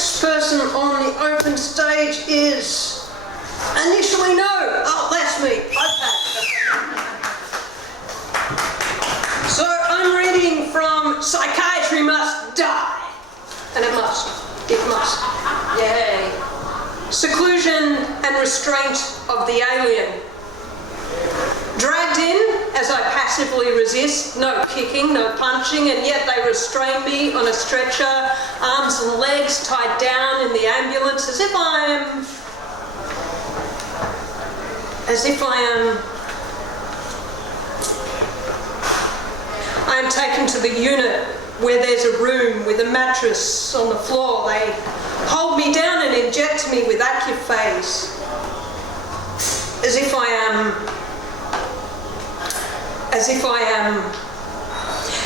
next person on the open stage is initially no. Oh, that's me. Okay. So I'm reading from Psychiatry Must Die. And it must. It must. Yay. Seclusion and restraint of the alien. Dragged in as I passively resist, no kicking, no punching, and yet they restrain me on a stretcher, arms and legs tied down in the ambulance as if I am taken to the unit where there's a room with a mattress on the floor. They hold me down and inject me with AccuPhase as if I am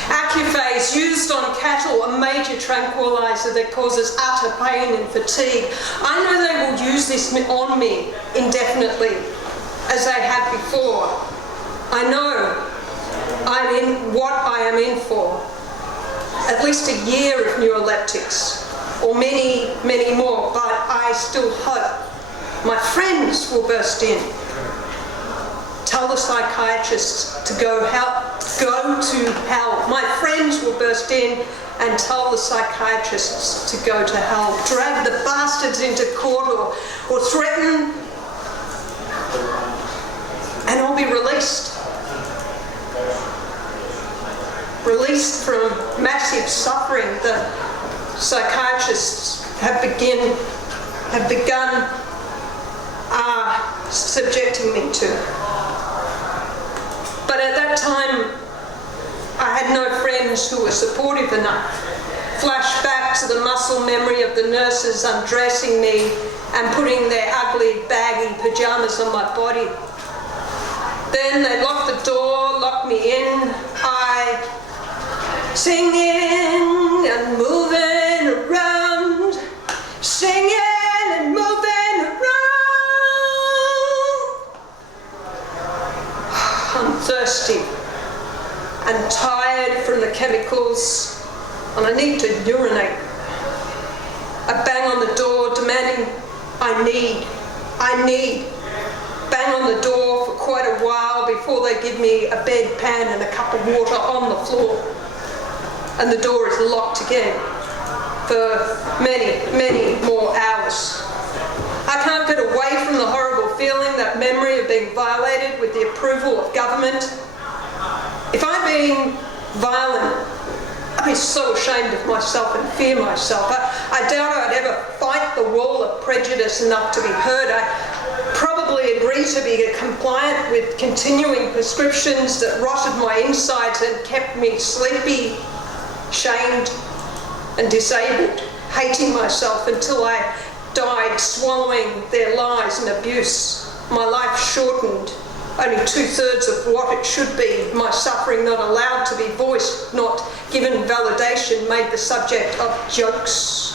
AccuPhase, used on cattle, a major tranquilizer that causes utter pain and fatigue. I know they will use this on me indefinitely, as they have before. I know I'm in what I am in for. At least a year of neuroleptics, or many, many more, but I still hope my friends will burst in. Tell the psychiatrists to go to hell. My friends will burst in and tell the psychiatrists to go to hell. Drag the bastards into court or threaten, and I'll be released. Released from massive suffering that psychiatrists have begun subjecting me to. But at that time, I had no friends who were supportive enough. Flashback to the muscle memory of the nurses undressing me and putting their ugly, baggy pyjamas on my body. Then they locked the door, locked me in. I singing and moving around, singing and moving around. I'm thirsty and tired from the chemicals, and I need to urinate. I bang on the door, demanding I need. Bang on the door for quite a while before they give me a bedpan and a cup of water on the floor. And the door is locked again for many, many more hours. I can't get away from the horrible feeling, that memory of being violated with the approval of government. If I'm being violent, I'd be so ashamed of myself and fear myself. I doubt I'd ever fight the wall of prejudice enough to be heard. I probably agree to be compliant with continuing prescriptions that rotted my insides and kept me sleepy, shamed and disabled, hating myself until I died, swallowing their lies and abuse. My life shortened, only 2/3 of what it should be. My suffering not allowed to be voiced, not given validation, made the subject of jokes,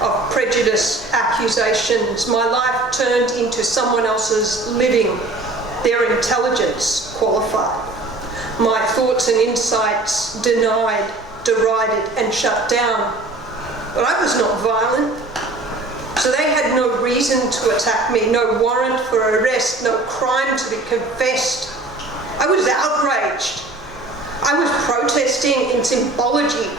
of prejudice, accusations. My life turned into someone else's living, their intelligence qualified. My thoughts and insights denied, derided and shut down. But I was not violent, so they had no reason to attack me, no warrant for arrest, no crime to be confessed. I was outraged. I was protesting in symbology.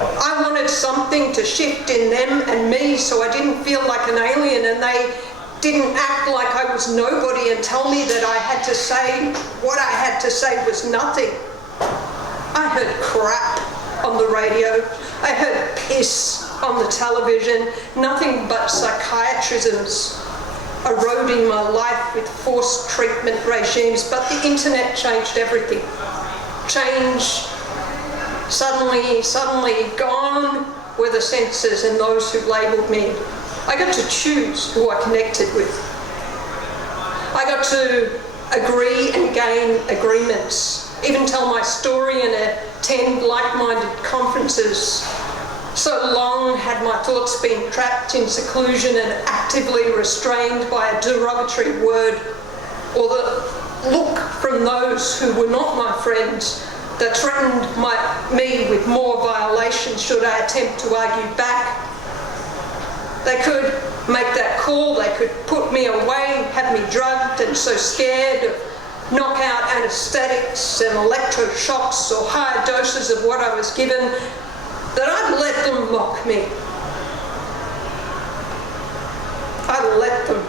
I wanted something to shift in them and me so I didn't feel like an alien, and they didn't act like I was nobody and tell me that I had to say what I had to say was nothing. I heard crap on the radio. I heard piss on the television. Nothing but psychiatrisms eroding my life with forced treatment regimes. But the internet changed everything. Change. Suddenly gone were the censors and those who labelled me. I got to choose who I connected with. I got to agree and gain agreements, even tell my story and attend like-minded conferences. So long had my thoughts been trapped in seclusion and actively restrained by a derogatory word or the look from those who were not my friends that threatened me with more violations should I attempt to argue back. They could make that call, they could put me away, have me drugged and so scared of knockout anaesthetics and electroshocks or higher doses of what I was given that I'd let them mock me. I'd let them.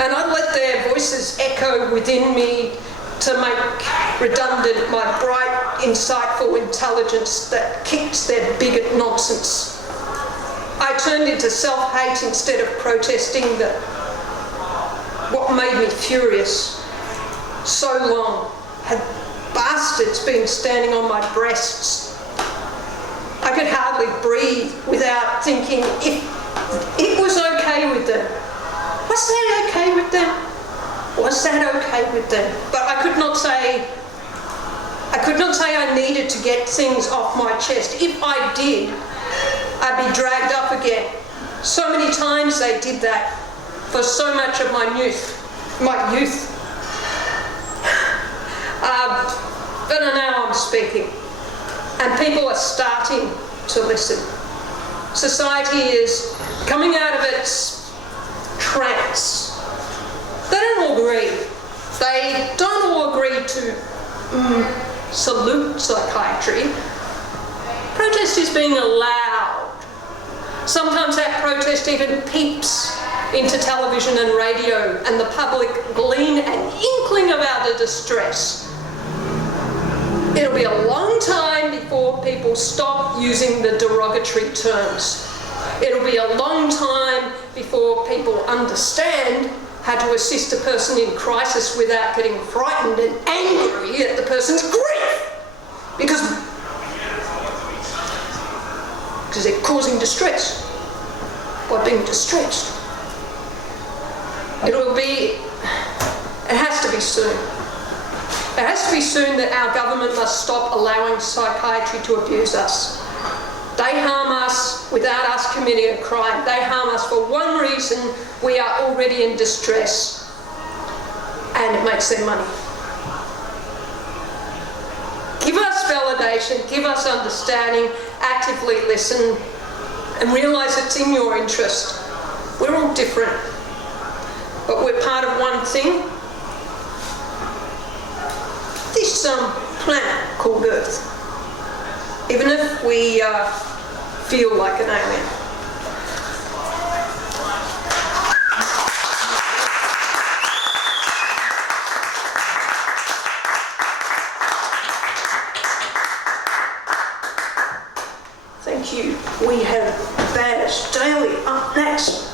And I'd let their voices echo within me to make redundant my bright, insightful intelligence that kicks their bigot nonsense. I turned into self-hate instead of protesting that what made me furious so long had bastards been standing on my breasts. I could hardly breathe without thinking if it was okay with them. Was that okay with them? Was that okay with them? But I could not say I needed to get things off my chest. If I did, I'd be dragged up again. So many times they did that for so much of my youth. But now I'm speaking, and people are starting to listen. Society is coming out of its trance. They don't all agree. They don't all agree to salute psychiatry. Protest is being allowed. Sometimes that protest even peeps into television and radio, and the public glean an inkling of our distress. It'll be a long time before people stop using the derogatory terms. It'll be a long time before people understand how to assist a person in crisis without getting frightened and angry at the person's grief. Because they're causing distress by being distressed. It has to be soon. It has to be soon that our government must stop allowing psychiatry to abuse us. They harm us without us committing a crime. They harm us for one reason: we are already in distress, and it makes them money. Give us validation, give us understanding, actively listen, and realise it's in your interest. We're all different, but we're part of one thing. This planet called Earth. Even if we feel like an alien. Thank you. We have Baz Daley up next.